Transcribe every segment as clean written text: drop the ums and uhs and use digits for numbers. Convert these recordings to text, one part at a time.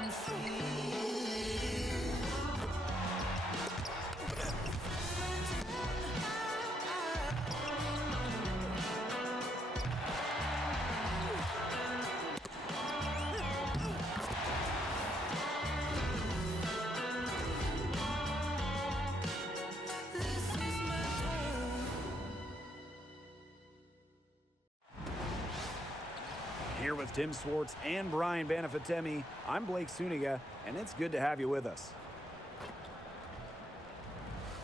can feel it. Here with Tim Swartz and Brian Banafitemi, I'm Blake Suniga, and it's good to have you with us.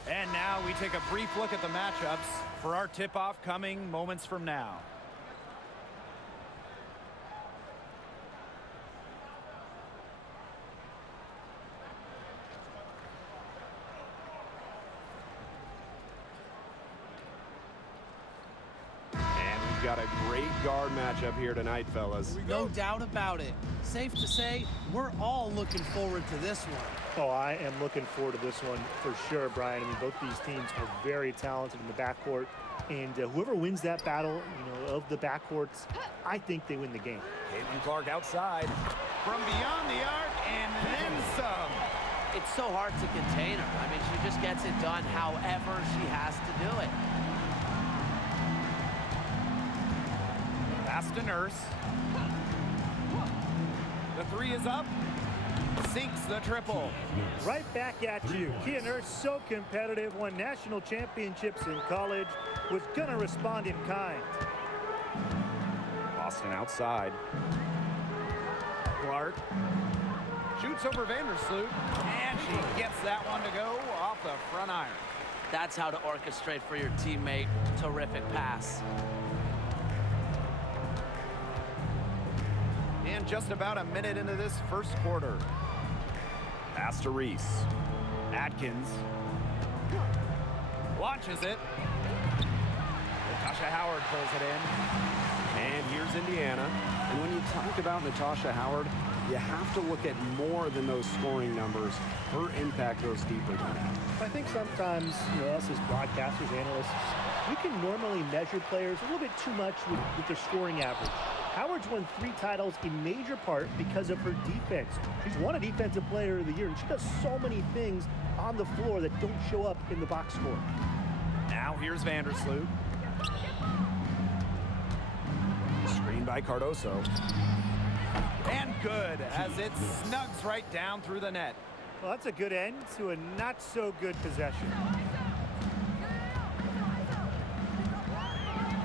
And now we take a brief look at the matchups for our tip-off coming moments from now. Got a great guard matchup here tonight, fellas. No doubt about it. Safe to say, we're all looking forward to this one. Oh, I am looking forward to this one for sure, Brian. I mean, both these teams are very talented in the backcourt, and whoever wins that battle, of the backcourts, I think they win the game. Caitlin Clark outside. From beyond the arc and then some. It's so hard to contain her. I mean, she just gets it done however she has to do it. Pass to Nurse. The three is up. Sinks the triple. Right back at you. Kia Nurse, so competitive, won national championships in college, was going to respond in kind. Boston outside. Clark shoots over Vandersloot, and she gets that one to go off the front iron. That's how to orchestrate for your teammate. Terrific pass. And just about a minute into this first quarter. Pass to Reese. Atkins launches it. Natasha Howard pulls it in. And here's Indiana. And when you talk about Natasha Howard, you have to look at more than those scoring numbers. Her impact goes deeper than that. I think sometimes, us as broadcasters, analysts, we can normally measure players a little bit too much with their scoring average. Howard's won 3 titles in major part because of her defense. She's won a Defensive Player of the Year, and she does so many things on the floor that don't show up in the box score. Now here's Vandersloot. Screen by Cardoso. And good, as it snugs right down through the net. Well, that's a good end to a not-so-good possession.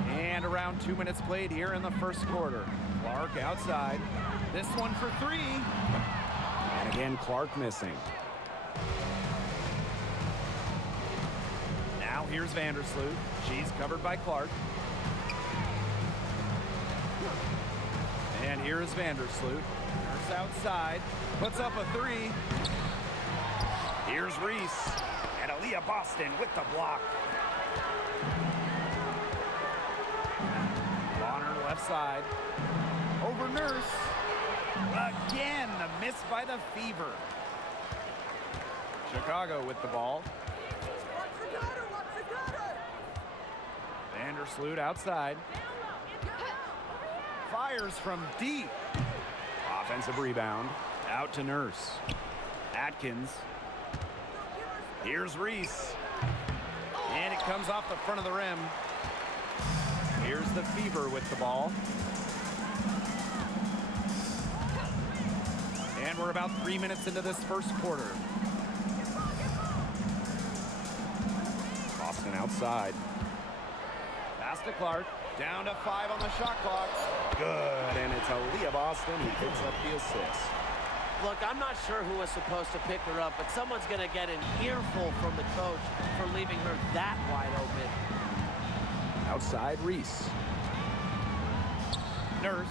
And around 2 minutes played here in the first quarter. Clark outside. This one for 3. And again, Clark missing. Now here's Vandersloot. She's covered by Clark. And here is Vandersloot. Nurse outside. Puts up a 3. Here's Reese. And Aaliyah Boston with the block. Bonner left side. Over Nurse. Again, the miss by the Fever. Chicago with the ball. Vandersloot outside. Fires from deep. Offensive rebound. Out to Nurse. Atkins. Here's Reese. And it comes off the front of the rim. Here's the Fever with the ball. And we're about 3 minutes into this first quarter. Boston outside. Pass to Clark. Down to 5 on the shot clock. Good, and it's Aaliyah Boston who picks up the assist. Look, I'm not sure who was supposed to pick her up, but someone's going to get an earful from the coach for leaving her that wide open. Outside, Reese. Nurse.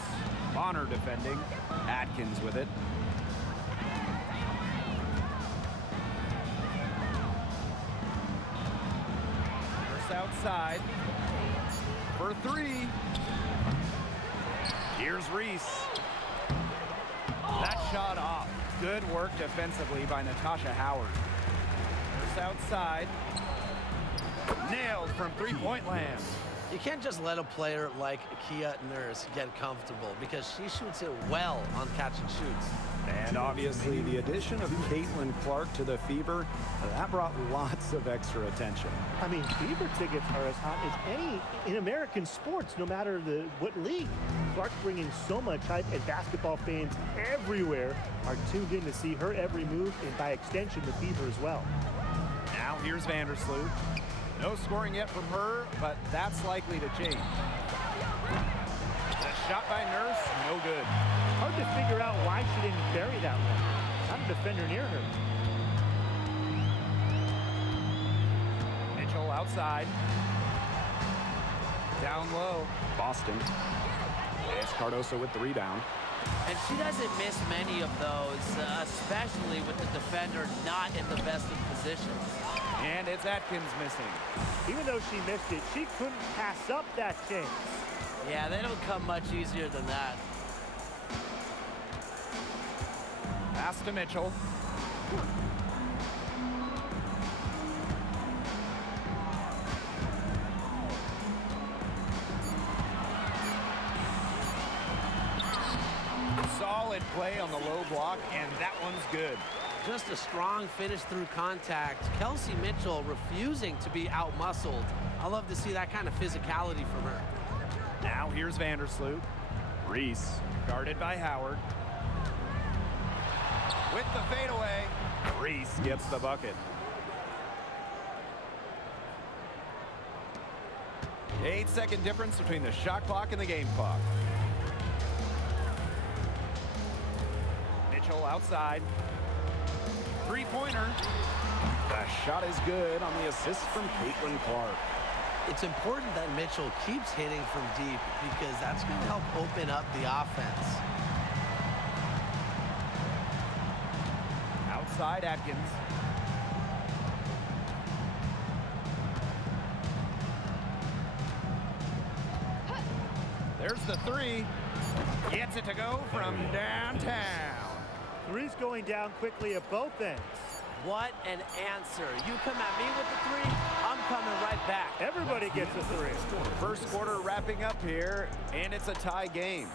Bonner defending. Atkins with it. Nurse outside. For 3. Here's Reese. That shot off. Good work defensively by Natasha Howard. Nurse outside. Nailed from three-point land. You can't just let a player like Kia Nurse get comfortable because she shoots it well on catch and shoots. And obviously the addition of Caitlin Clark to the Fever, that brought lots of extra attention. I mean, Fever tickets are as hot as any in American sports, no matter what league. Clark bringing so much hype, and basketball fans everywhere are tuned in to see her every move, and by extension, the Fever as well. Now here's Vandersloot. No scoring yet from her, but that's likely to change. The shot by Nurse, no good. Hard to figure out why she didn't bury that one. Not a defender near her. Mitchell outside. Down low. Boston. It's Cardoso with the rebound. And she doesn't miss many of those, especially with the defender not in the best of positions. And it's Atkins missing. Even though she missed it, she couldn't pass up that chance. Yeah, they don't come much easier than that. Pass to Mitchell. Solid play on the low block, and that one's good. Just a strong finish through contact. Kelsey Mitchell refusing to be out-muscled. I love to see that kind of physicality from her. Now here's Vandersloot. Reese, guarded by Howard. With the fadeaway, Reese gets the bucket. 8-second difference between the shot clock and the game clock. Mitchell outside. Three-pointer. The shot is good on the assist from Caitlin Clark. It's important that Mitchell keeps hitting from deep because that's going to help open up the offense. Outside Atkins. There's the three. Gets it to go from downtown. Three's going down quickly at both ends. What an answer. You come at me with the three, I'm coming right back. Everybody gets a three. First quarter wrapping up here, and it's a tie game.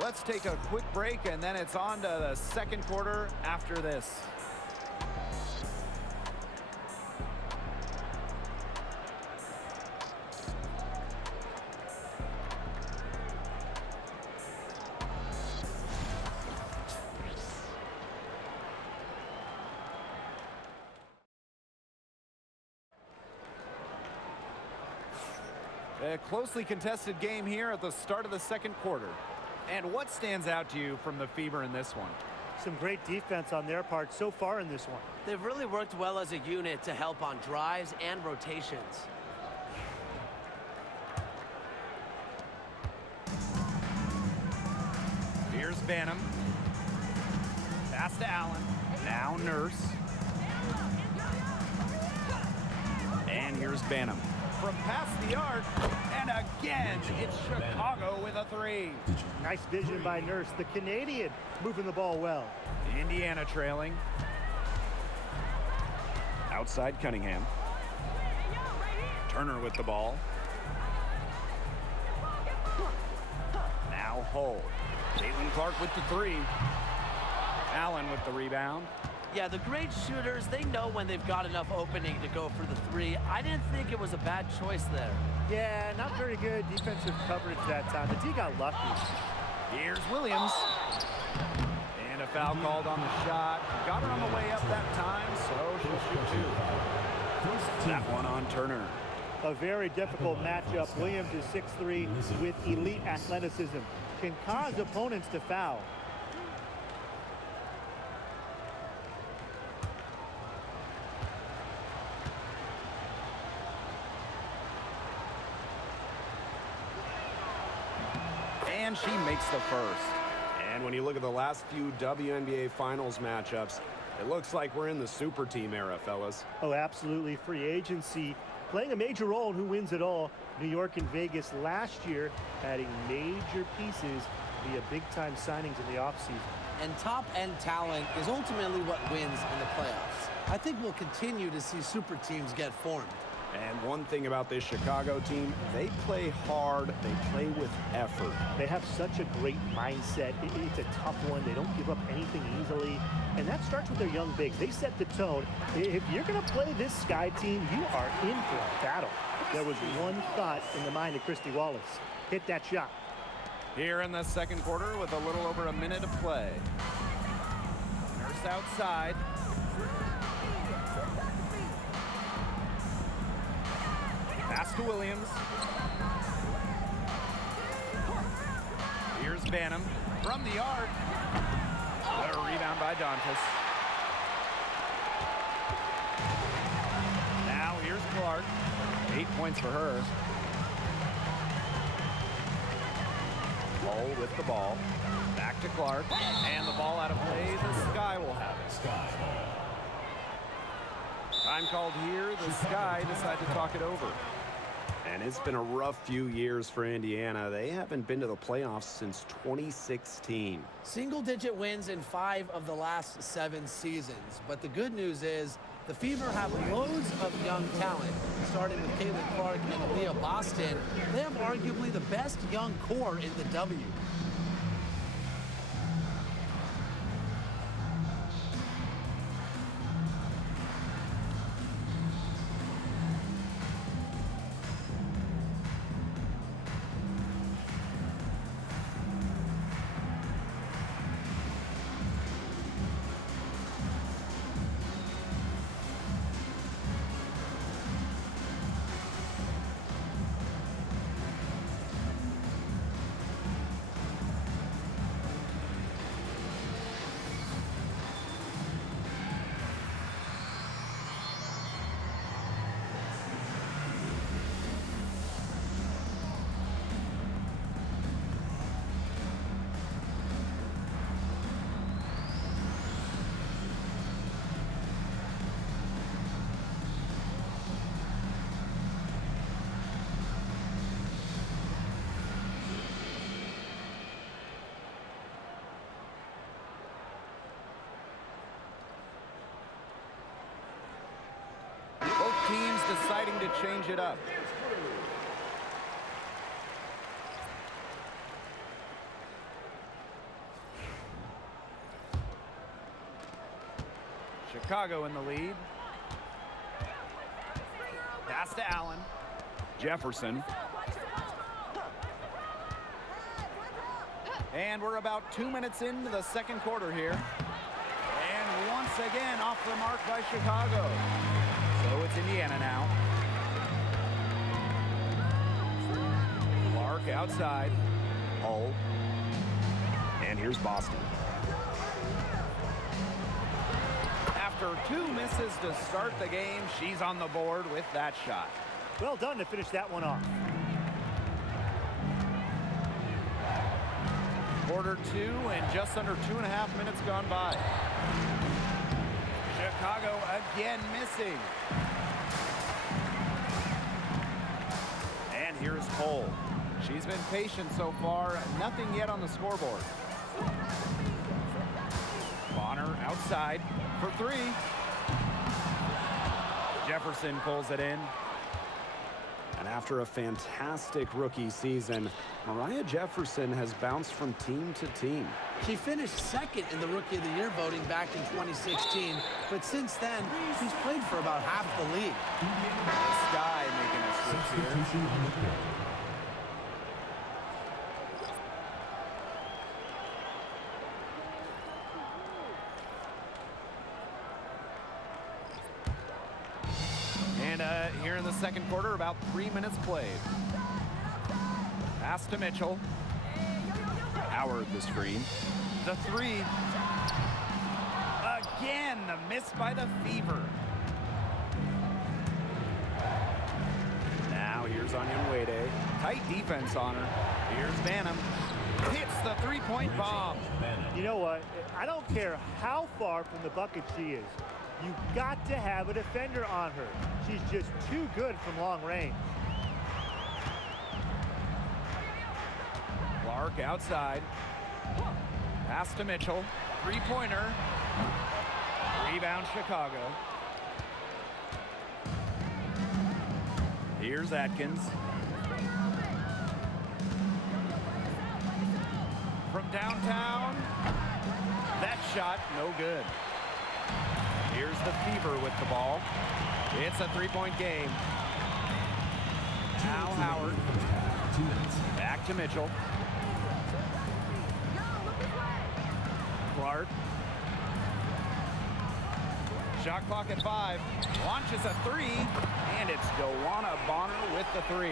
Let's take a quick break, and then it's on to the second quarter after this. A closely contested game here at the start of the second quarter. And what stands out to you from the Fever in this one? Some great defense on their part so far in this one. They've really worked well as a unit to help on drives and rotations. Here's Banham. Pass to Allen. Now Nurse. And here's Banham. From past the arc, and again, it's Chicago with a three. Nice vision by Nurse, the Canadian, moving the ball well. Indiana trailing. Outside Cunningham. Turner with the ball. Now Hull. Caitlin Clark with the three. Allen with the rebound. Yeah, the great shooters, they know when they've got enough opening to go for the three. I didn't think it was a bad choice there. Yeah, not very good defensive coverage that time. The D got lucky. Here's Williams. And a foul called on the shot. Got her on the way up that time, so she'll shoot two. That one on Turner. A very difficult matchup. Williams is 6'3" with elite athleticism. Can cause opponents to foul. And she makes the first. And when you look at the last few WNBA Finals matchups, it looks like we're in the super team era, fellas. Oh, absolutely. Free agency playing a major role in who wins it all. New York and Vegas last year adding major pieces via big-time signings in the offseason. And top-end talent is ultimately what wins in the playoffs. I think we'll continue to see super teams get formed. And one thing about this Chicago team, they play hard, they play with effort. They have such a great mindset. It's a tough one. They don't give up anything easily. And that starts with their young bigs. They set the tone. If you're going to play this Sky team, you are in for a battle. There was one thought in the mind of Christy Wallace. Hit that shot. Here in the second quarter with a little over a minute to play. Nurse outside. Pass to Williams. Here's Banham from the yard. What a rebound by Dantas. Now here's Clark. 8 points for her. Lowell with the ball. Back to Clark. And the ball out of play. The Sky will have it. Time called here. The Sky decide to talk it over. And it's been a rough few years for Indiana. They haven't been to the playoffs since 2016. Single-digit wins in 5 of the last 7 seasons. But the good news is the Fever have loads of young talent, starting with Caitlin Clark and Leah Boston. They have arguably the best young core in the W. Both teams deciding to change it up. Chicago in the lead. Pass to Allen. Jefferson. And we're about 2 minutes into the second quarter here. And once again off the mark by Chicago. So it's Indiana now. Clark outside. Hull. And here's Boston. After 2 misses to start the game, she's on the board with that shot. Well done to finish that one off. Quarter 2 and just under 2.5 minutes gone by. Chicago again missing. And here's Cole. She's been patient so far. Nothing yet on the scoreboard. Bonner outside for 3. Jefferson pulls it in. And after a fantastic rookie season, Mariah Jefferson has bounced from team to team. She finished second in the Rookie of the Year voting back in 2016, but since then, she's played for about half the league. The Sky making a switch here. And here in the second quarter, about 3 minutes played. Pass to Mitchell. Howard the screen. The 3. Again, the miss by the Fever. Now here's Onyenwede. Tight defense on her. Here's Banham. Hits the three-point bomb. You know what? I don't care how far from the bucket she is. You got to have a defender on her. She's just too good from long range. Clark outside. Pass to Mitchell. Three-pointer. Rebound Chicago. Here's Atkins. From downtown. That shot, no good. Here's the Fever with the ball. It's a three-point game. Now Howard. Back to Mitchell. Clark. Shot clock at 5. Launches a 3. And it's Joanna Bonner with the 3.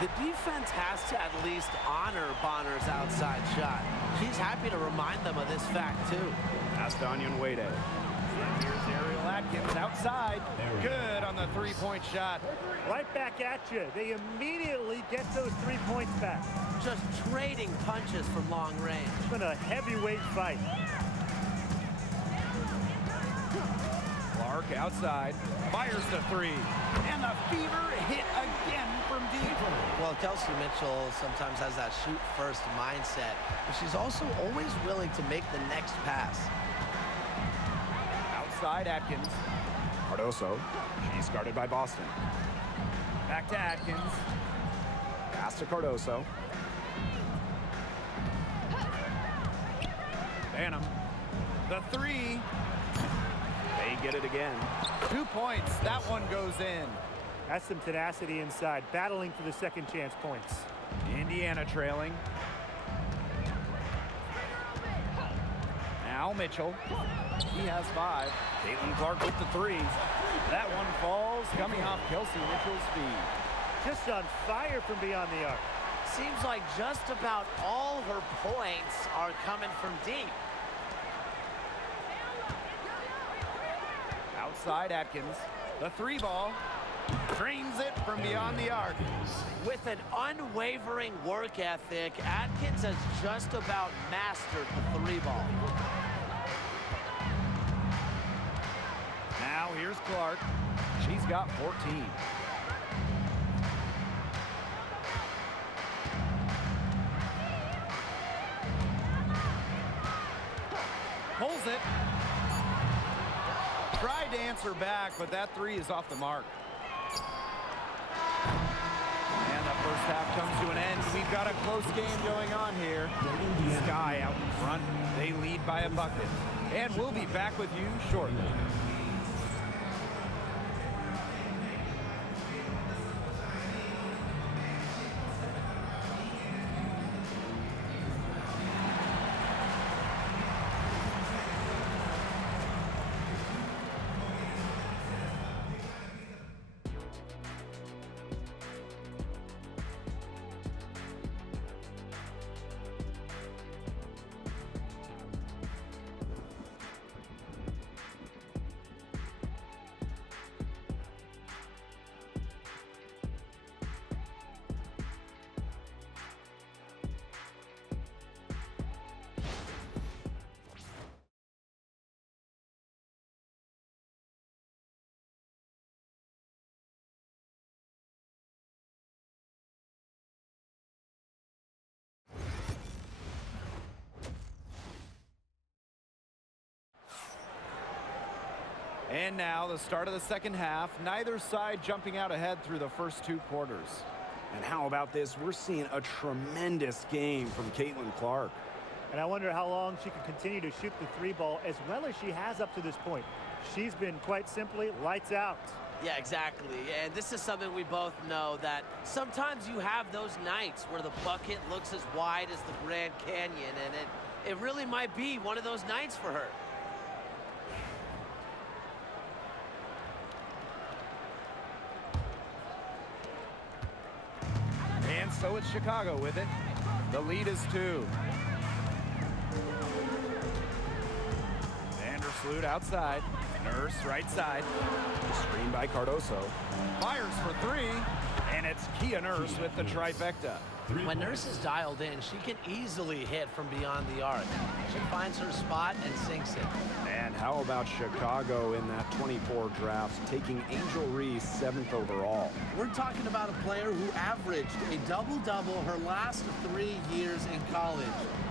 The defense has to at least honor Bonner's outside shot. She's happy to remind them of this fact, too. Past Onion Wade. And here's Ariel Atkins outside. Good on the three-point shot. Right back at you. They immediately get those 3 points back. Just trading punches from long range. It's been a heavyweight fight. Clark outside. Fires the 3. And the Fever hit again from deep. Well, Kelsey Mitchell sometimes has that shoot-first mindset, but she's also always willing to make the next pass. Outside Atkins. Cardoso. She's guarded by Boston. Back to Atkins. Pass to Cardoso. Banham. The 3. They get it again. 2 points. That one goes in. That's some tenacity inside, battling for the second chance points. Indiana trailing. Now Mitchell. He has 5. Caitlin Clark with the 3. That one falls, coming off Kelsey Mitchell's feet. Just on fire from beyond the arc. Seems like just about all her points are coming from deep. Outside Atkins. The 3 ball. Drains it from beyond the arc. With an unwavering work ethic, Atkins has just about mastered the 3 ball. Now here's Clark. She's got 14. Pulls it. Tried to answer back, but that 3 is off the mark. And the first half comes to an end. We've got a close game going on here. Sky out in front. They lead by a bucket. And we'll be back with you shortly. And now the start of the second half. Neither side jumping out ahead through the first 2 quarters. And how about this? We're seeing a tremendous game from Caitlin Clark. And I wonder how long she can continue to shoot the 3 ball as well as she has up to this point. She's been quite simply lights out. Yeah, exactly. And this is something we both know, that sometimes you have those nights where the bucket looks as wide as the Grand Canyon, and it really might be one of those nights for her. And so it's Chicago with it. The lead is 2. Vandersloot outside. Nurse right side. Screen by Cardoso. Fires for 3. And it's Kia Nurse with the trifecta. When Nurse is dialed in, she can easily hit from beyond the arc. She finds her spot and sinks it. And how about Chicago in that 24 draft, taking Angel Reese 7th overall? We're talking about a player who averaged a double-double her last 3 years in college.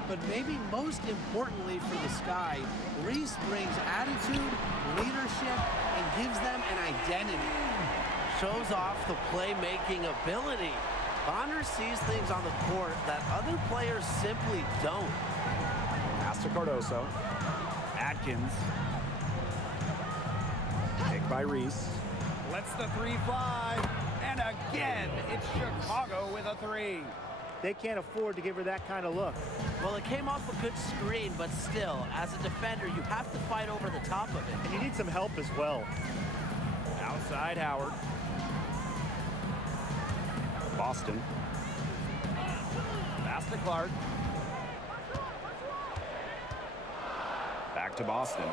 But maybe most importantly for the Sky, Reese brings attitude, leadership, and gives them an identity. shows off the playmaking ability. Bonner sees things on the court that other players simply don't. Pass to Cardoso. Atkins Picked by Reese. lets the three fly. And again, it's Chicago with a three. They can't afford to give her that kind of look. Well, it came off a good screen, but still, as a defender, you have to fight over the top of it. And you need some help as well. Outside Howard. Boston. Pass to Clark. Back to Boston.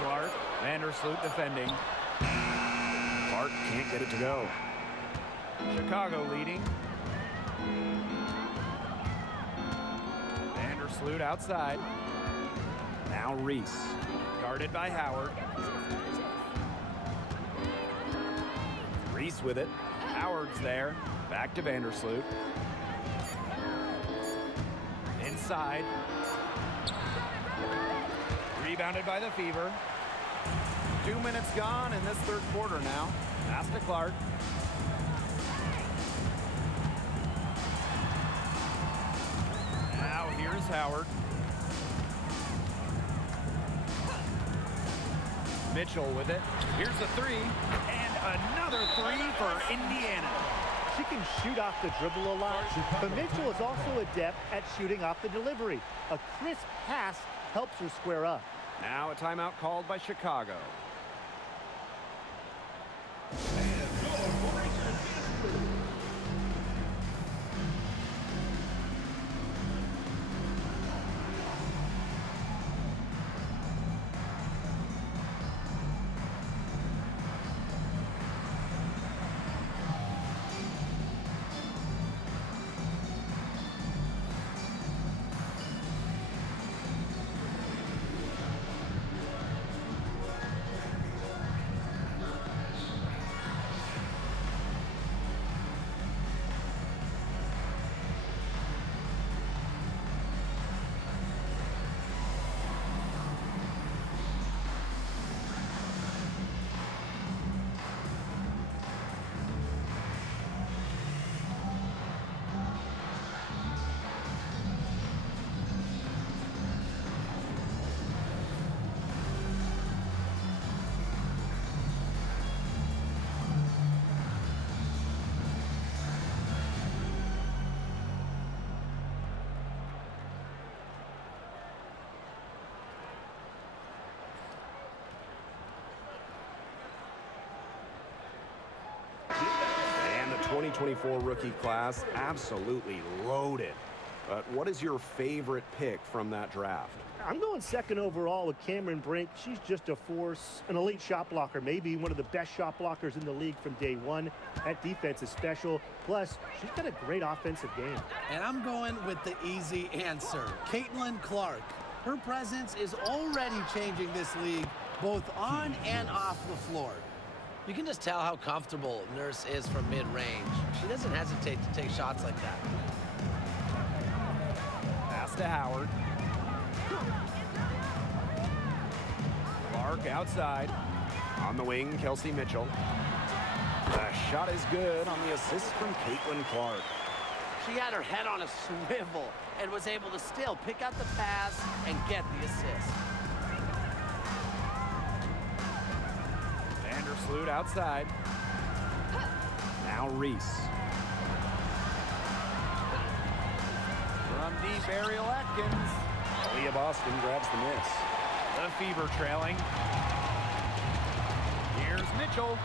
Clark. Vandersloot defending. Clark can't get it to go. Chicago leading. Vandersloot outside. Now Reese. Guarded by Howard. Reese with it. Howard's there. Back to Vandersloot. Inside. Rebounded by the Fever. 2 minutes gone in this third quarter now. Pass to Clark. Now here's Howard. Mitchell with it. Here's a three. And another three for Indiana. She can shoot off the dribble a lot, but Mitchell is also adept at shooting off the delivery. A crisp pass helps her square up. Now a timeout called by Chicago. And the 2024 rookie class absolutely loaded. But what is your favorite pick from that draft? I'm going second overall with Cameron Brink. She's just a force, an elite shot blocker, maybe one of the best shot blockers in the league from day one. That defense is special. Plus, she's got a great offensive game. And I'm going with the easy answer, Caitlin Clark. Her presence is already changing this league, both on and off the floor. You can just tell how comfortable Nurse is from mid-range. She doesn't hesitate to take shots like that. Pass to Howard. Clark outside. On the wing, Kelsey Mitchell. The shot is good on the assist from Caitlin Clark. She had her head on a swivel and was able to still pick out the pass and get the assist. Vandersloot outside. Now Reese. From deep, Ariel Atkins. Leah Boston grabs the miss. The Fever trailing. Here's Mitchell.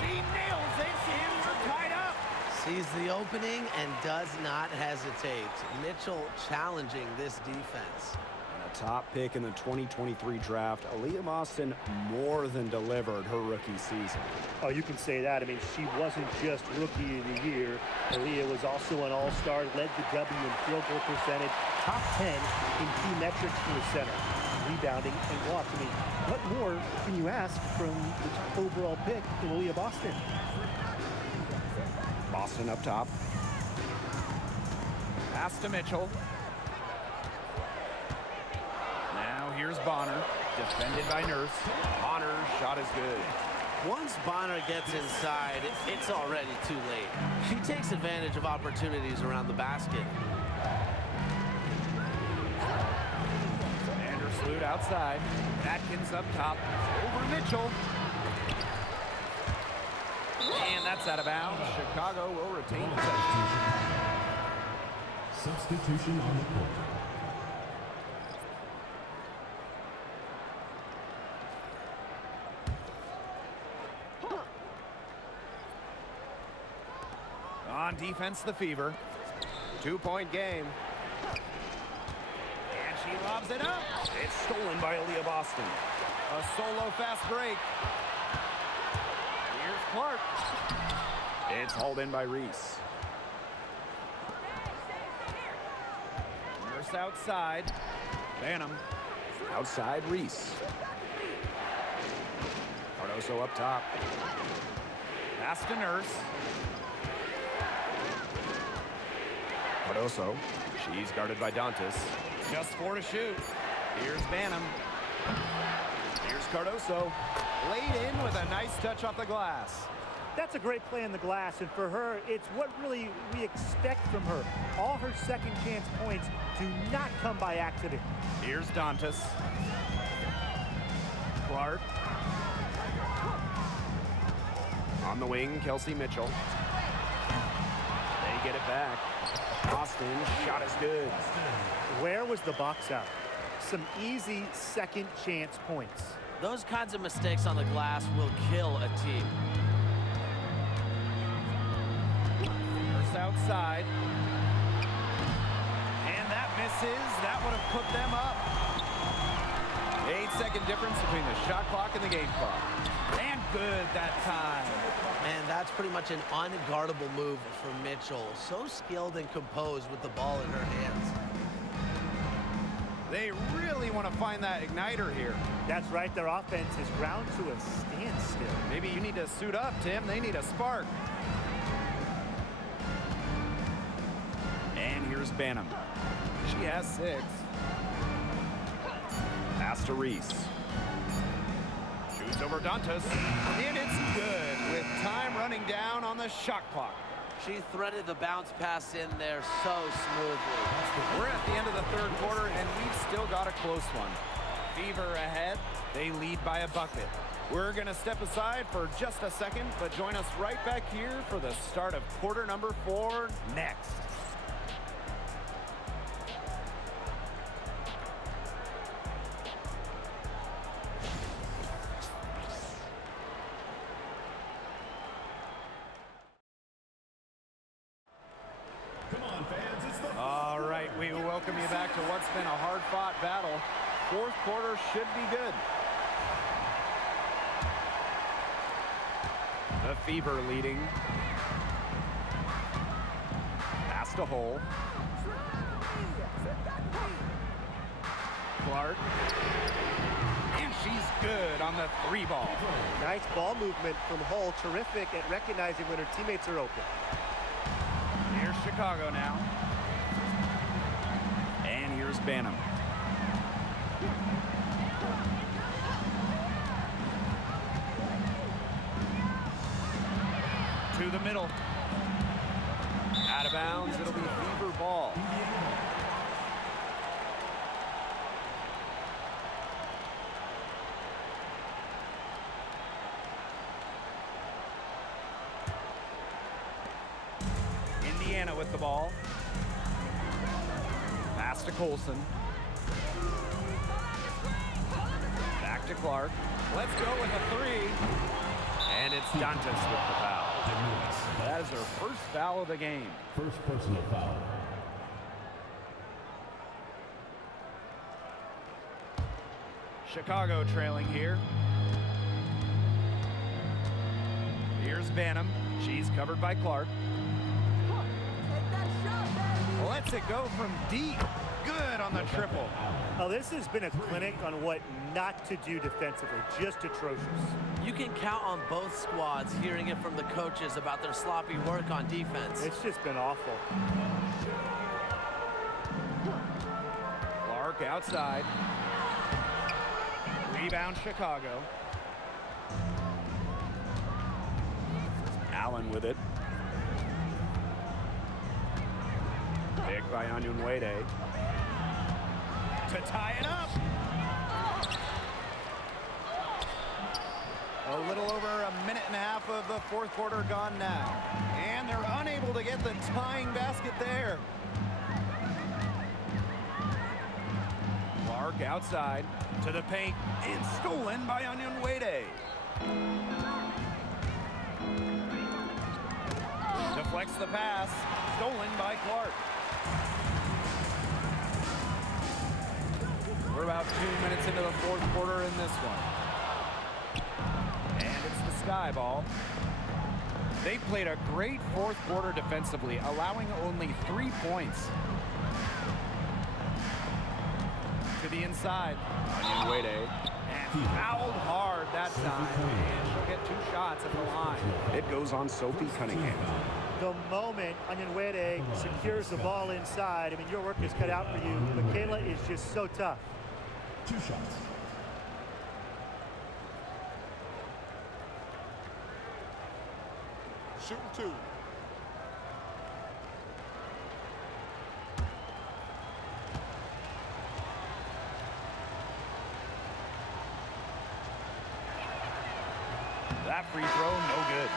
She nails it, and we're tied up. Sees the opening and does not hesitate. Mitchell challenging this defense. And a top pick in the 2023 draft, Aaliyah Boston more than delivered her rookie season. Oh, you can say that. I mean, she wasn't just rookie of the year. Aaliyah was also an all-star, led the W in field goal percentage, top 10 in key metrics for a center, rebounding and blocks. I mean, what more can you ask from the top overall pick in Aaliyah Boston? Boston up top. Pass to Mitchell. Now here's Bonner, defended by Nurse. Bonner's shot is good. Once Bonner gets inside, it's already too late. She takes advantage of opportunities around the basket. Vandersloot outside. Atkins up top. Over Mitchell. And that's out of bounds. Chicago will retain possession. Substitution on the court. On defense, the Fever. 2-point game. And she lobs it up. It's stolen by Aaliyah Boston. A solo fast break. Here's Clark. It's hauled in by Reese. Nurse outside. Banham. Outside, Reese. Cardoso up top. Pass to Nurse. Cardoso. She's guarded by Dantas. Just 4 to shoot. Here's Banham. Here's Cardoso. Laid in with a nice touch off the glass. That's a great play on the glass, and for her, it's what really we expect from her. All her second chance points do not come by accident. Here's Dantas. Clark. On the wing, Kelsey Mitchell. They get it back. Boston, shot is good. Where was the box out? Some easy second chance points. Those kinds of mistakes on the glass will kill a team. Nurse outside. And that misses. That would have put them up. 8-second difference between the shot clock and the game clock. And good that time. Man, that's pretty much an unguardable move for Mitchell. So skilled and composed with the ball in her hands. They really want to find that igniter here. That's right, their offense is ground to a standstill. Maybe you need to suit up, Tim. They need a spark. And here's Banham. She has 6. Pass to Reese. Shoots over Dantas. And it's good with time running down on the shot clock. She threaded the bounce pass in there so smoothly. We're at the end of the third quarter, and we've still got a close one. Fever ahead. They lead by a bucket. We're going to step aside for just a second, but join us right back here for the start of quarter number 4 next. All right, we welcome you back to what's been a hard-fought battle. Fourth quarter should be good. The Fever leading. Pass to Hull. Clark. And she's good on the 3 ball. Nice ball movement from Hull. Terrific at recognizing when her teammates are open. Here's Chicago now. And here's Banham. To the middle. Out of bounds, it'll be Fever ball. Indiana with the ball. Pass to Colson. Back to Clark. Let's go with a 3. And it's Dantas with the foul. That is her first foul of the game. First personal foul. Chicago trailing here. Here's Banham. She's covered by Clark. Lets it go from deep. Good on the triple. Now, this has been a clinic on what not to do defensively. Just atrocious. You can count on both squads hearing it from the coaches about their sloppy work on defense. It's just been awful. Clark outside. Rebound Chicago. Allen with it. Pick by Onyenwere. To tie it up. A little over a minute and a half of the fourth quarter gone now. And they're unable to get the tying basket there. Clark outside to the paint and stolen by Onyenwere. Deflects the pass, stolen by Clark. We're about 2 minutes into the fourth quarter in this one. And it's the Sky ball. They played a great fourth quarter defensively, allowing only 3 points. To the inside. Onyenwere. And fouled hard that time. And she'll get 2 shots at the line. It goes on Sophie Cunningham. The moment Onyenwere secures the ball inside, I mean, your work is cut out for you. Michaela is just so tough. 2 shots. Shooting 2. That free throw, no good.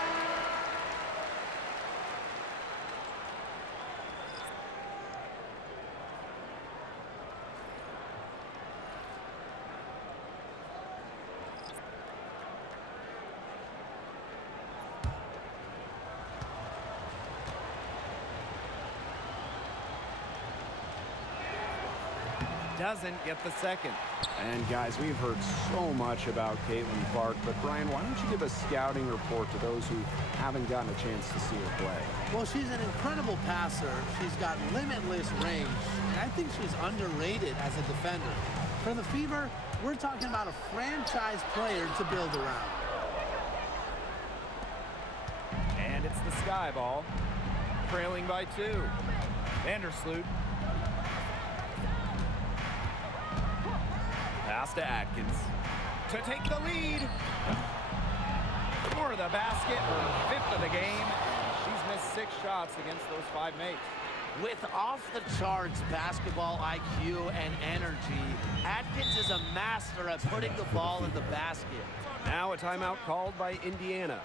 Doesn't get the second. And guys, we've heard so much about Caitlin Clark, but Brian, why don't you give a scouting report to those who haven't gotten a chance to see her play? Well, she's an incredible passer. She's got limitless range, and I think she's underrated as a defender. For the Fever, we're talking about a franchise player to build around. And it's the Sky ball. Trailing by 2. Vandersloot. Pass to Atkins to take the lead for the basket, her 5th of the game. She's missed 6 shots against those 5 mates. With off-the-charts basketball IQ and energy, Atkins is a master at putting the ball in the basket. Now a timeout called by Indiana.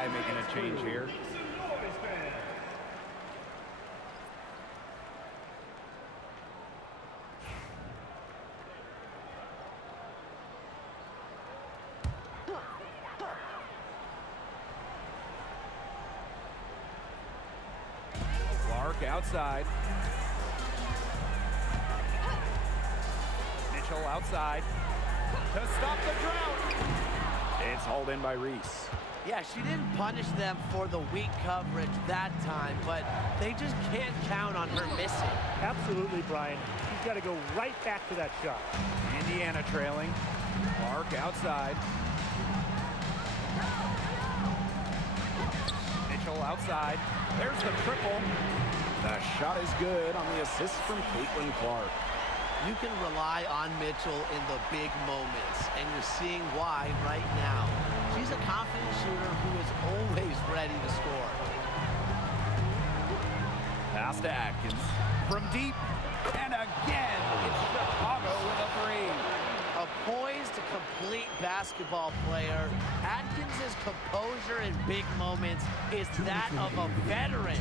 Making a change here. Clark outside. Mitchell outside to stop the drought. It's hauled in by Reese. Yeah, she didn't punish them for the weak coverage that time, but they just can't count on her missing. Absolutely, Brian. She's got to go right back to that shot. Indiana trailing. Clark outside. Mitchell outside. There's the triple. The shot is good on the assist from Caitlin Clark. You can rely on Mitchell in the big moments, and you're seeing why right now. She's a confident shooter who is always ready to score. Pass to Atkins. From deep. And again, it's Chicago with a three. A poised, complete basketball player. Atkins' composure in big moments is that of a veteran.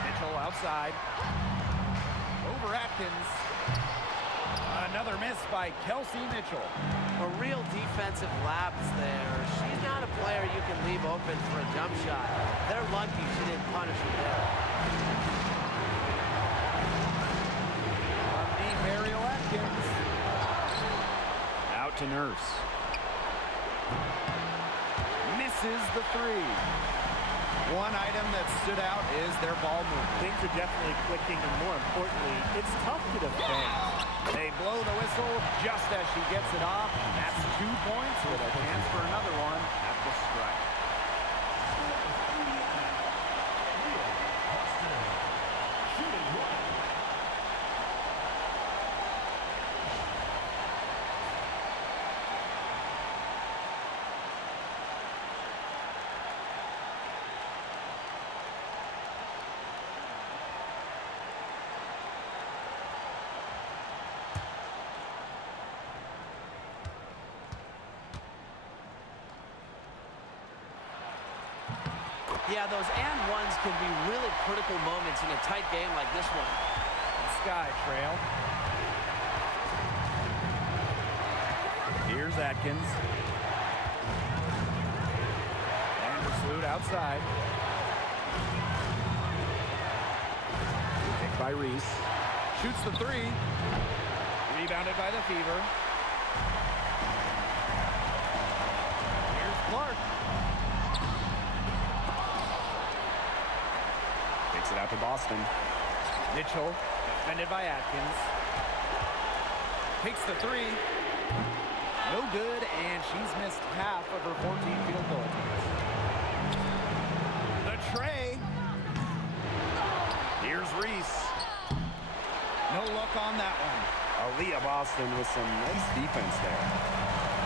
Mitchell outside. Over Atkins. Another miss by Kelsey Mitchell. A real defensive lapse there. She's not a player you can leave open for a jump shot. They're lucky she didn't punish her there. From deep, Ariel Atkins. Out to Nurse. Misses the three. One item that stood out is their ball movement. Things are definitely clicking, and more importantly, it's tough to defend. They blow the whistle just as she gets it off. That's 2 points with a chance for another one at the strike. Yeah, those and ones can be really critical moments in a tight game like this one. Sky trail. Here's Atkins. Vandersloot outside. Picked by Reese. Shoots the three. Rebounded by the Fever. Here's Clark. Takes it out to Boston. Mitchell, defended by Atkins. Takes the three. No good, and she's missed half of her 14 field goal attempts. The tray. Here's Reese. No luck on that one. Aaliyah Boston with some nice defense there.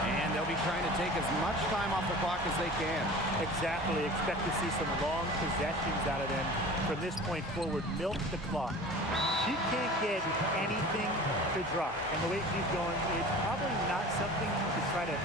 And they'll be trying to take as much time off the clock as they can. Exactly. Expect to see some long possessions out of them from this point forward. Milk the clock. She can't get anything to drop. And the way she's going, it's probably not something to try to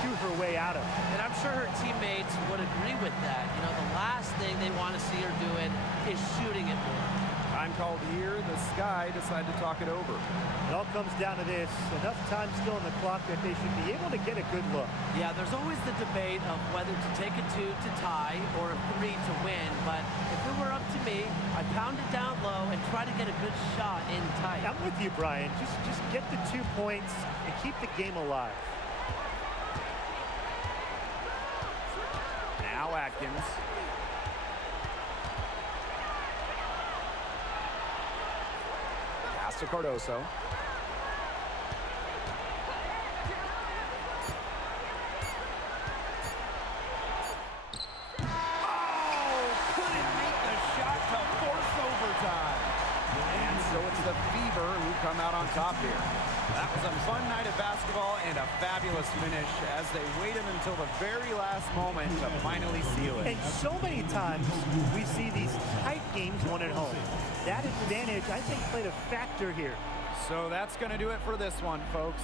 shoot her way out of. And I'm sure her teammates would agree with that. You know, the last thing they want to see her doing is shooting it more. Time called here. The Sky decide to talk it over. It all comes down to this. Enough time still on the clock that they should be able to get a good look. Yeah, there's always the debate of whether to take a 2 to tie or a 3 to win. But if it were up to me, I'd pound it down low and try to get a good shot in tight. I'm with you, Brian. Just get the 2 points and keep the game alive. Now Atkins. Pass to Cardoso. Couldn't make the shot to force overtime. And so it's the Fever who come out on top here. That was a fun night of basketball and a fabulous finish as they waited until the very last moment to finally seal it. And so many times we see these tight games won at home. That advantage, I think, played a factor here. So that's going to do it for this one, folks.